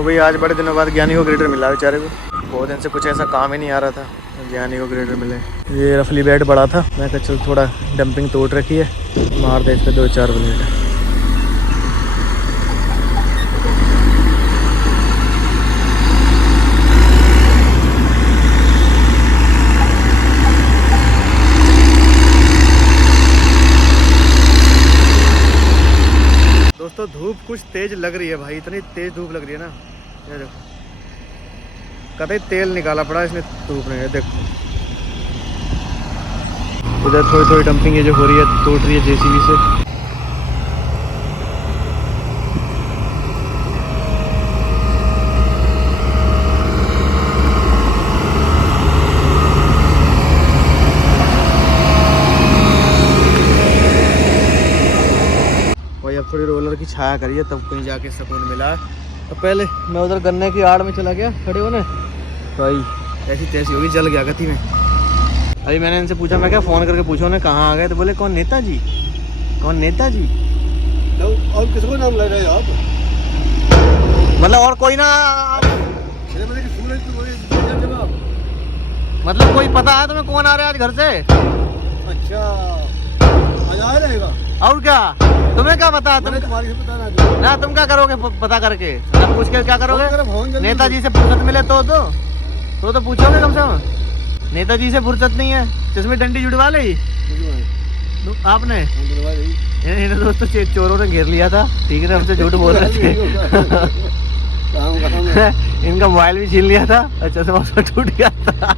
तो भाई आज बड़े दिनों बाद ज्ञानी को ग्रेडर मिला बेचारे को। बहुत दिन से कुछ ऐसा काम ही नहीं आ रहा था, ज्ञानी को ग्रेडर मिले। ये रफली बेड बड़ा था, मैं कहा चल थोड़ा डंपिंग तोड़ रखी है, मार दे इस पर 2-4 ब्लेड। दोस्तों धूप कुछ तेज लग रही है भाई, इतनी तेज धूप लग रही है ना। ये देखो कतई तेल निकाला पड़ा इसने धूप में। देखो उधर थोड़ी थोड़ी डंपिंग ये जो हो रही है, टूट रही है जेसीबी से। भाई अब थोड़ी रोलर की छाया करिए तब कहीं जाके सुकून मिला। तो पहले मैं उधर गन्ने की आड़ में चला गया खड़े होने, भाई ऐसी तैसी होगी, जल गया गति में। अभी मैंने इनसे पूछा, मैं क्या फ़ोन करके पूछो उन्हें कहाँ आ गए, तो बोले कौन नेताजी, कौन नेताजी। तो और किसको नाम ले रहे हो आप? मतलब और कोई ना, मतलब कोई पता है तुम्हें कौन आ रहा है आज घर से? अच्छा आज आ रहेगा। और क्या तुम्हें क्या पता है? तुम्हें तुम्हारी से पता ना, तुम क्या करोगे पता करके? मतलब पूछ के क्या करोगे? नेताजी से फुर्सत मिले तो पूछोगे कम से कम। नेताजी से फुर्सत नहीं है, चश्मे डंडी जुड़वा ली आपने। इन्हें दोस्तों चोरों ने घेर लिया था, ठीक है, हमसे झूठ बोल रहे थे। इनका मोबाइल भी छीन लिया था और चश्मा उसका टूट गया था।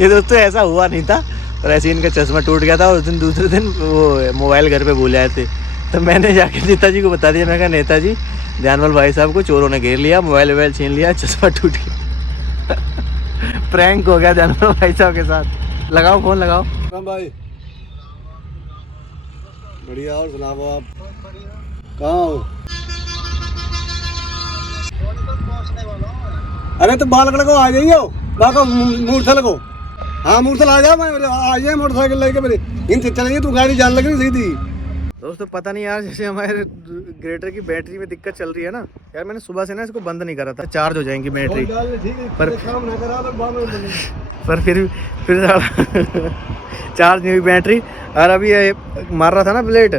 ये दोस्तों ऐसा हुआ नहीं था, और ऐसे इनका चश्मा टूट गया था। और उस दिन दूसरे दिन वो मोबाइल घर पे भूल आए थे, तो मैंने जाके नेताजी को बता दिया। मैं कहा नेताजी ध्यानवाल भाई साहब को चोरों ने घेर लिया, मोबाइल छीन लिया, चश्मा टूट गया। प्रैंक हो गया ध्यानवाल भाई साहब के साथ। लगाओ फोन लगाओ। भाई बढ़िया, और सुनाओ आप कहाँ हो? अरे तो बालगढ़ को आ जाइए, मूर्थल को। हाँ मूर्थल आ जाओ, मैं आ जाए मोटरसाइकिल लेके मेरे इनसे चलेंगे। तू गाड़ी जान लग रही सीधी। दोस्तों पता नहीं यार, जैसे हमारे ग्रेटर की बैटरी में दिक्कत चल रही है ना यार। मैंने सुबह से ना इसको बंद नहीं करा था, चार्ज हो जाएंगी बैटरी, पर फिर चार्ज नहीं हुई बैटरी। और अभी ये मार रहा था ना ब्लेड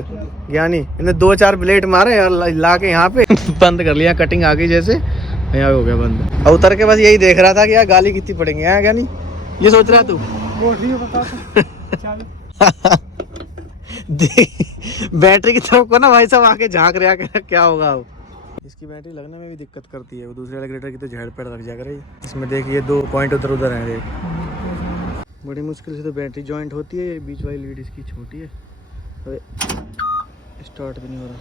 ज्ञानी, इन्हें 2-4 ब्लेड मारे और ला के यहाँ पे बंद कर लिया। कटिंग आ गई जैसे, यहाँ हो गया बंद। और उतर के बस यही देख रहा था कि यार गाली कितनी पड़ेंगे यहाँ ज्ञानी, ये सोच रहा तू। बैटरी की तरफ को ना भाई साहब आके झांक रहा है, क्या होगा अब। इसकी बैटरी लगने में भी दिक्कत करती है, वो दूसरे रेगुलेटर की तो झड़ पेड़ लग जाएगा। इसमें देखिए 2 पॉइंट उधर हैं, बड़ी मुश्किल से तो बैटरी जॉइंट होती है। ये बीच वाली लीड इसकी छोटी है। अबे स्टार्ट भी नहीं हो रहा।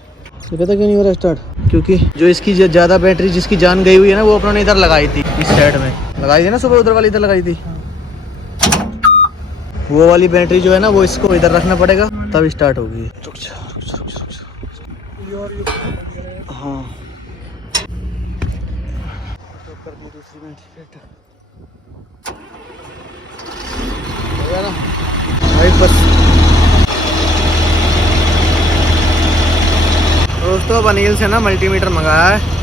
ये पता क्यों नहीं हो रहा स्टार्ट? क्योंकि जो इसकी ज़्यादा बैटरी जिसकी जान गई हुई है ना, वो अपने इधर लगाई थी, इस साइड में लगाई थी ना, सुबह उधर वाली इधर लगाई थी। वो वाली बैटरी जो है ना, वो इसको इधर रखना पड़ेगा तब स्टार्ट होगी। हाँ दूसरी बैटरी बस। दोस्तों अब अनिल से ना मल्टीमीटर मंगाया है,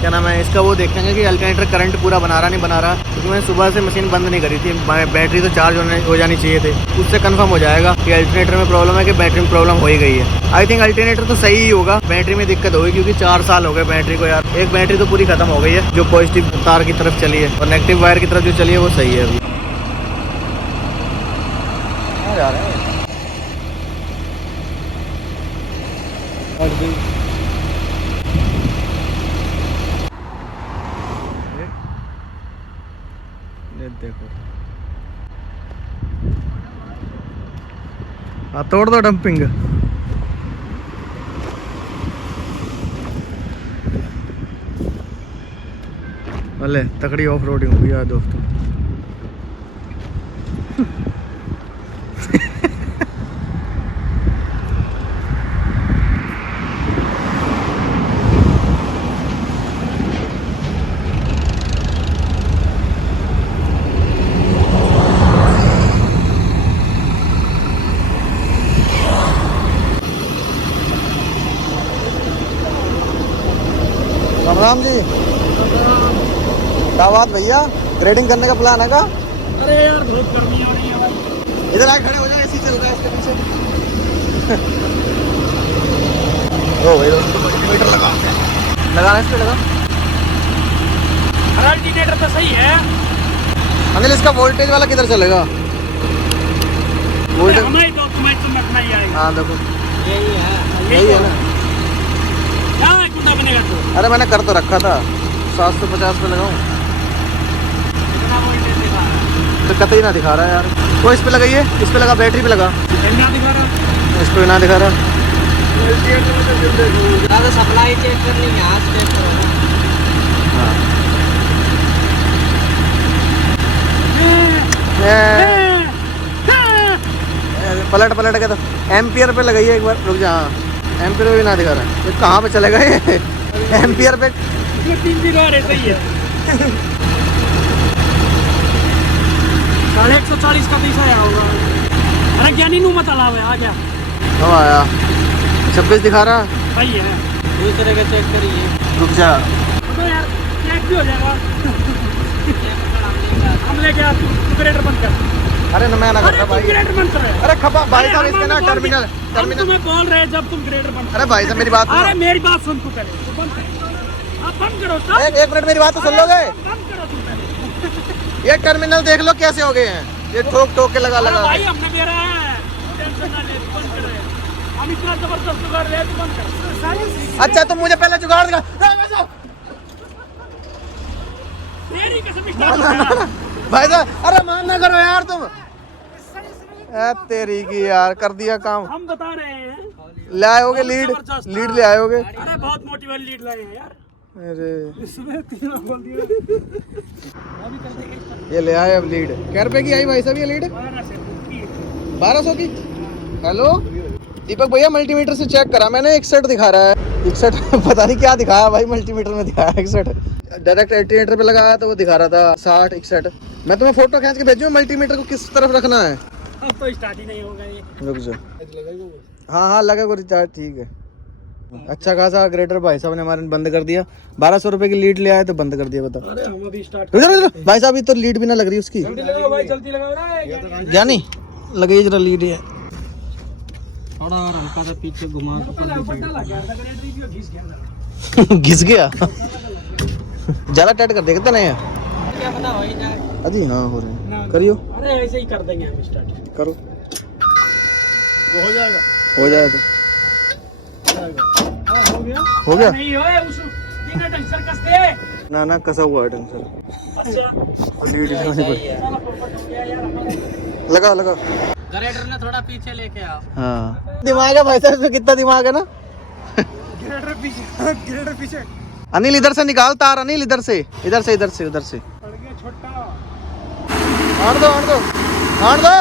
क्या नाम है इसका, वो देखेंगे कि अल्टरनेटर करंट पूरा बना रहा नहीं बना रहा। क्योंकि मैंने सुबह से मशीन बंद नहीं करी थी, बैटरी तो चार्ज हो जानी चाहिए थी। उससे कंफर्म हो जाएगा कि अल्टरनेटर में प्रॉब्लम है कि बैटरी में प्रॉब्लम हो ही गई है। आई थिंक अल्टरनेटर तो सही ही होगा, बैटरी में दिक्कत होगी क्योंकि 4 साल हो गए बैटरी को यार। एक बैटरी तो पूरी खत्म हो गई है जो पॉजिटिव तार की तरफ चली है, और नेगेटिव वायर की तरफ जो चली है वो सही है। अभी जा रहे हैं देखो। हाँ तोड़ दो डंपिंग। भले तकड़ी ऑफ रोडिंग हुई यार दोस्तों। राम जी, क्या बात भैया, ग्रेडिंग करने का प्लान है का? अरे यार बहुत गर्मी हो रही है भाई। इधर आके खड़े हो जाए, ऐसे ही चल रहा है इसके पीछे। ओ भाई मीटर लगाना इस पे लगा। अल्टरनेटर तो सही है। अनिल इसका वोल्टेज वाला किधर चलेगा? वोल्टेज हमें तो तुम्हें तो रखना ही आएगा। हाँ देखो यही है ना। क्या कुत्ता बनेगा तू? अरे मैंने कर तो रखा था 750 पे लगाऊं कितना वोल्टेज दिखा रहा है? तो कतई ना दिखा रहा है यार। वो इस पे लगाइए, इस पे लगा, बैटरी पे लगा, क्या दिखा रहा है? इस पे ना दिखा रहा। ज़्यादा सप्लाई चेक करनी है, आज चेक करो। हाँ पलट पलट के तो एम्पियर पे लगाइए एक बार, रुक जा। हाँ एम्पियर पे भी ना दिखा रहा है, ये कहाँ पे चलेगा ये? एम्पियर पे 3 दिखा रहे, सही है। 140 का पीछा आया होगा। अरे ज्ञानी नू मत अलावे आ गया। कब आया? 26 दिखा रहा। सही है। दूसरे का चेक करिए। रुक जा। तो यार चेक भी हो जाएगा। हम ले गया, तू ग्रेडर बंद कर। अरे ना मैं ना करता अरे भाई। तुम ग्रेडर बंद कर रहे हो। अरे खपा भाई साहब, अरे इसके ना हम टर्मिनल टर्मिनल। तुम्हें बोल रहे हैं जब तुम ग्रेडर बंद अरे भाई साहब मेरी बात अरे सुनो। मेरी बात सुन, तू करे तो बंद कर। आप बंद करो तब। एक मिनट मेरी बात तो सुन लोगे? बंद करो तुम पहले। ये टर्मिनल देख लो कैसे हो गए हैं, ये ठोक ठोक के लगा अरे लगा भाई के। हमने दे रहा है, टेंशन ना ले, बंद कर रहे हैं। हम इतना जबरदस्त कर रहे हैं, तो बंद कर। अच्छा तुम मुझे पहले जुगाड़ दिखा। तेरी कसम स्टार्ट हो गया। भाई साहब अरे मान ना करो यार तुम। ए तेरी की यार, कर दिया काम। हम बता रहे हैं। ले आयोगे लीड, लीड ले आयोगे। अरे बहुत मोटी वाली लीड लाए हैं यार। अरे इसमें 3 बोल दिया। अभी कर देंगे। ये ले आए अब लीड। क्या रुपए की आई भाई साहब ये लीड? 1200 की। हेलो दीपक भैया, मल्टीमीटर से चेक करा मैंने, 61 दिखा रहा है। 61 पता नहीं क्या दिखाया भाई, मल्टीमीटर में दिखाया 61। डायरेक्ट अल्टरनेटर पे लगाया तो वो दिखा रहा था 60 61। मैं तुम्हें फोटो खींच के भेजूँ मल्टीमीटर को किस तरफ रखना है। अब तो स्टार्ट ही नहीं होगा ये। रुक जा। हाँ हाँ लगा को रिचार्ज, ठीक है। अच्छा खासा ग्रेटर भाई साहब ने हमारे बंद कर दिया। 1200 रुपए की लीड ले आए तो बंद कर दिया, बता। अरे हम अभी स्टार्ट भाई साहब ये तो लीड भी ना लग रही उसकी। लगाओ भाई, जल्दी लगाओ ना। ज्ञानी लगे जरा लीड है। थोड़ा और हल्का सा पीछे घुमा तो घिस गया। ज्यादा टाइट कर देगा नहीं? क्या पता हो ही जाए। अजी हाँ हो रहे हैं, करियो। अरे ऐसे ही कर देंगे हम स्टार्ट। करो, वो हो जाएगा। हो जाए तो हाँ हो गया। हो गया। नहीं होए उस बिना टेंशन कस दे। ना ना कसा हुआ है टेंशन। अच्छा लीड चलो प्रॉपर हो गया यार हमारा। लगा लगा। ग्रेडर ने थोड़ा पीछे लेके आओ। हाँ दिमाग है भाई साहब, इसमें कितना दिमाग है ना। ग्रेडर पीछे अनिल इधर से निकाल तार, अनिल इधर से इधर से इधर से उधर से। पड़ गया छोटा। आड़ दो आड़ दो आड़ दो।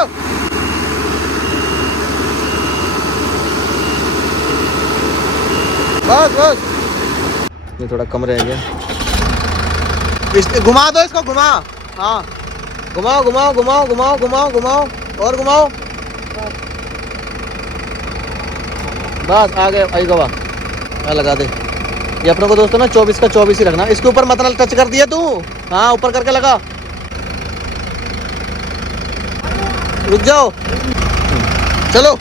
बस बस, ये थोड़ा कम रह गया। घुमा दो इसको, घुमा। हाँ घुमाओ घुमाओ घुमाओ घुमाओ घुमाओ घुमाओ और घुमाओ। बस आ गए, आई गवा लगा दे। ये अपनों को दोस्तों ना 24 का 24 ही रखना। इसके ऊपर मत टच कर दिया तू। हाँ ऊपर करके लगा। रुक जाओ, चलो।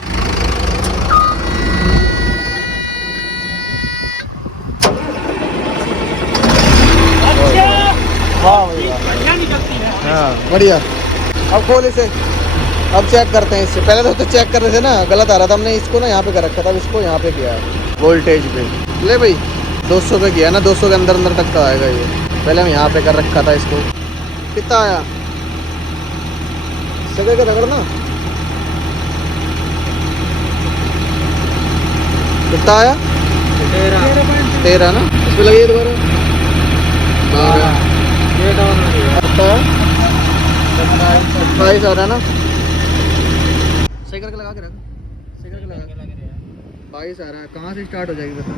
वाह भैया, बढ़िया निकलती है। हाँ बढ़िया। अब खोल इसे, अब चेक करते हैं इससे। पहले तो चेक कर रहे थे ना, गलत आ रहा था। हमने इसको ना यहाँ पे कर रखा था, इसको यहाँ पे किया है वोल्टेज पे। ले भाई 200 पे किया ना, 200 के अंदर अंदर तक का आएगा ये। पहले हम यहाँ पे कर रखा था इसको। कितना आया? सगे के रगड़ना। कितना आया? 13 ना। इस पे लगी दोबारा 12। 28 आ रहा है ना। सही करके लगा के रख, सही करके लगा। 22 आ रहा है। कहाँ से स्टार्ट हो जाएगी बता?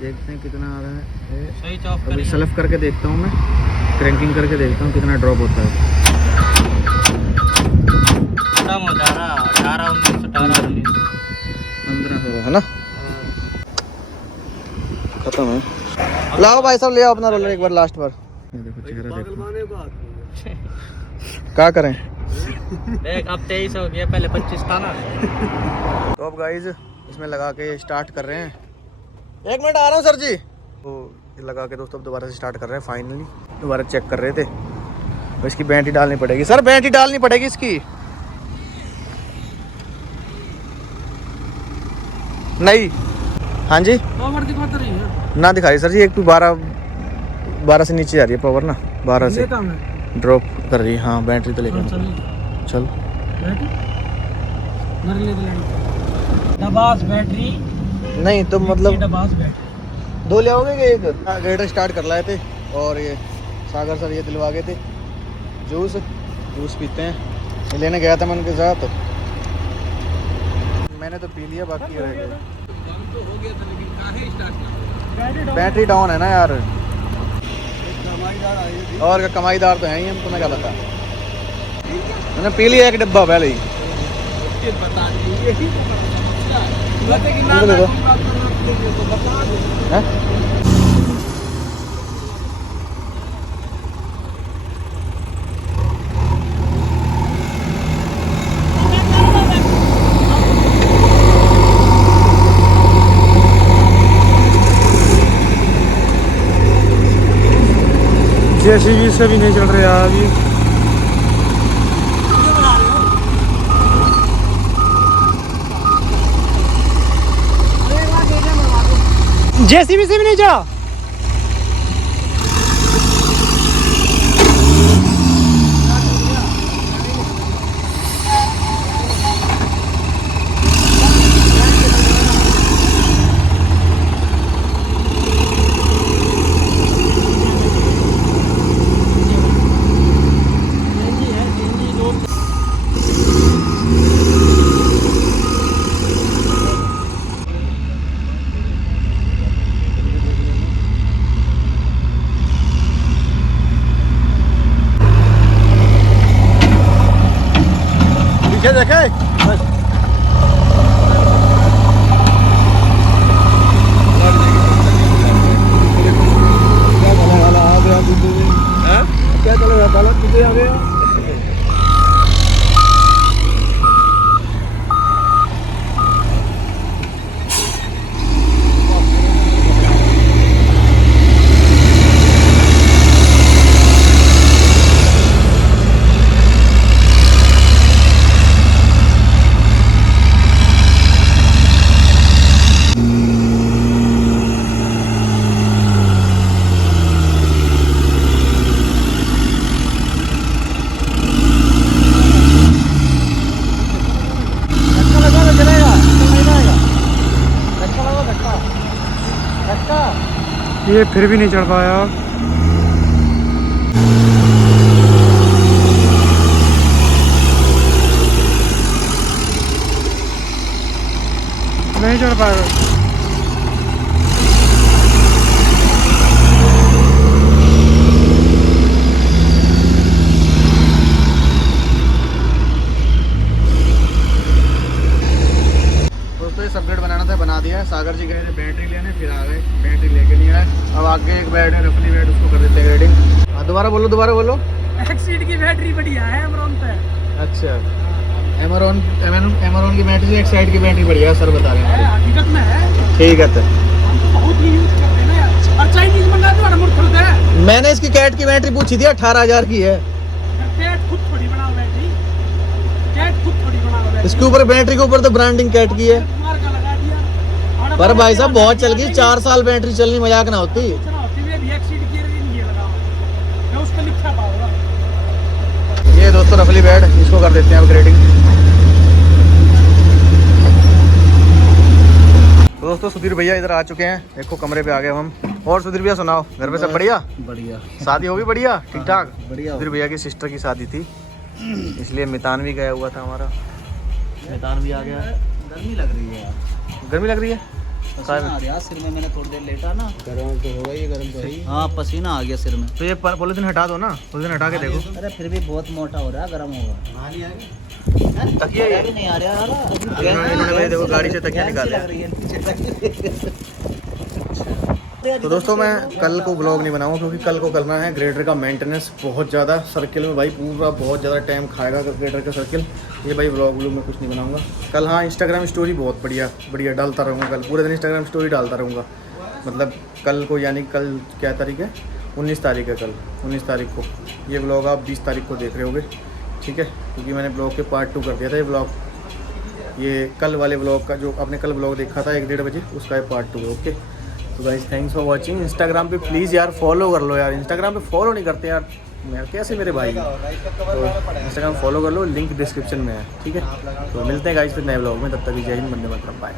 देखते हैं कितना आ रहा है। स्विच ऑफ अभी सेल्फ करके देखता हूँ मैं, क्रैंकिंग करके देखता हूँ कितना ड्रॉप होता है। कम हो जा रहा 18 19 18 19 15 है ना, खत्म है। लाओ भाई साहब ले आओ अपना रोलर एक बार लास्ट बार। ये देखो चेहरा देखो। माने बात क्या करें? देख अब 23 हो गया, पहले 25 था ना। तो अब गाइज इसमें लगा के स्टार्ट कर रहे हैं। 1 मिनट आ रहा हूँ सर जी। तो ये लगा के दोस्तों दोबारा से स्टार्ट कर रहे हैं। फाइनली दोबारा चेक कर रहे थे। तो इसकी बैटरी डालनी पड़ेगी सर, बैटरी डालनी पड़ेगी इसकी। नहीं, हाँ जी पावर दिखाता रही है ना, दिखाई सर जी। एक 12 से नीचे जा रही है पावर ना, 12 से ड्रॉप कर रही है। हाँ बैटरी तो लेकर चल। डबास बैटरी नहीं तो मतलब डबास बैटरी 2 ले आओगे कि एक? ग्रेटर स्टार्ट कर लाए थे और ये सागर सर ये दिलवा गए थे जूस पीते हैं। ये लेने गया था मैं उनके साथ, मैंने तो पी लिया, बाकी रह गया। बैटरी डाउन है ना यार, और क्या कमाईदार तो है ही हम, तुम्हें क्या पता। मैंने पी लिया 1 डिब्बा पहले ही। हैं? जेसीबी से भी नहीं चल रहा है अभी। जेसीबी से भी नहीं चला। पीछे देखे बस। क्या चलेगा गलत मुझे आ गया। ये फिर भी नहीं चढ़ पाया। नहीं चढ़ पाएगा। दोस्तों ये अपग्रेड बनाना था, बना दिया है। सागर जी गए थे बैटरी लेने, फिर आ गए, बैटरी लेके नहीं आए। अब आगे एक बेड है रफली बेड, उसको कर देते हैं ग्रेडिंग। हाँ दोबारा बोलो। एक्सीड की बैटरी बढ़िया है एमरॉन पे। अच्छा एमरॉन की बैटरी से एक साइड की बैटरी बढ़िया है सर बता रहे हैं। हकीकत में है। ठीक है तो बहुत ही यूज करते हैं ना यार। और चाइनीज मंगा दो ना मुड़ खरीदे है। मैंने इसकी कैट की बैटरी पूछी थी 18,000 की है। कैट खुद थोड़ी बनाओ बैटरी। कैट खुद थोड़ी बनाओ बैटरी। इसके ऊपर बैटरी के ऊपर तो ब्रांडिंग कैट की है। मार का लगा दिया। पर भाई साहब बहुत चल गई, 4 साल बैटरी चलनी मजाक ना होती। ये दोस्तों रफली बेड, इसको कर देते हैं अपग्रेडिंग। तो दोस्तों सुधीर भैया इधर आ चुके हैं, देखो कमरे पे आ गए हम। और सुधीर भैया सुनाओ, घर पे सब बढ़िया? बढ़िया शादी होगी बढ़िया ठीक ठाक? बढ़िया। सुधीर भैया की सिस्टर की शादी थी, इसलिए मितान भी गया हुआ था हमारा। मितान भी आ गया। गर्मी लग रही है यार। गर्मी लग रही है? पसीना आ गया सिर में, मैंने थोड़ी देर लेटा ना। गर्म तो होगा ही, गर्म तो है। हाँ पसीना आ गया सिर में। तो ये पॉलिथीन हटा दो ना, पॉलिथीन हटा के देखो। अरे फिर भी बहुत मोटा हो रहा है, गर्म होगा। तकिया ये भी नहीं आ रहा इन्होंने देखो गाड़ी से तकिया निकाला। तो दोस्तों मैं कल को ब्लॉग नहीं बनाऊंगा क्योंकि कल को करना है ग्रेडर का मेंटेनेंस बहुत ज़्यादा सर्किल में भाई, पूरा बहुत ज़्यादा टाइम खाएगा ग्रेडर का सर्किल। ये भाई ब्लॉग में कुछ नहीं बनाऊंगा कल। हाँ इंस्टाग्राम स्टोरी बहुत बढ़िया डालता रहूँगा कल, पूरे दिन इंस्टाग्राम स्टोरी डालता रहूँगा। मतलब कल को, यानी कल क्या तारीख है, 19 तारीख है। कल 19 तारीख को ये ब्लॉग आप 20 तारीख को देख रहे होगे, ठीक है, क्योंकि मैंने ब्लॉग के पार्ट 2 कर दिया था। ये ब्लॉग, ये कल वाले ब्लॉग का जो आपने कल ब्लॉग देखा था 1-1:30 बजे, उसका ये पार्ट 2 है। ओके तो guys thanks for watching. Instagram पे प्लीज़ यार फॉलो कर लो यार, इंस्टाग्राम पे फॉलो नहीं करते यार, मैं कैसे मेरे भाई। तो इंस्टाग्राम फॉलो कर लो, लिंक डिस्क्रिप्शन में है, ठीक है। तो मिलते हैं गाइस फिर नए ब्लॉग में, तब तक जय हिंद, वंदे मातरम, बाय।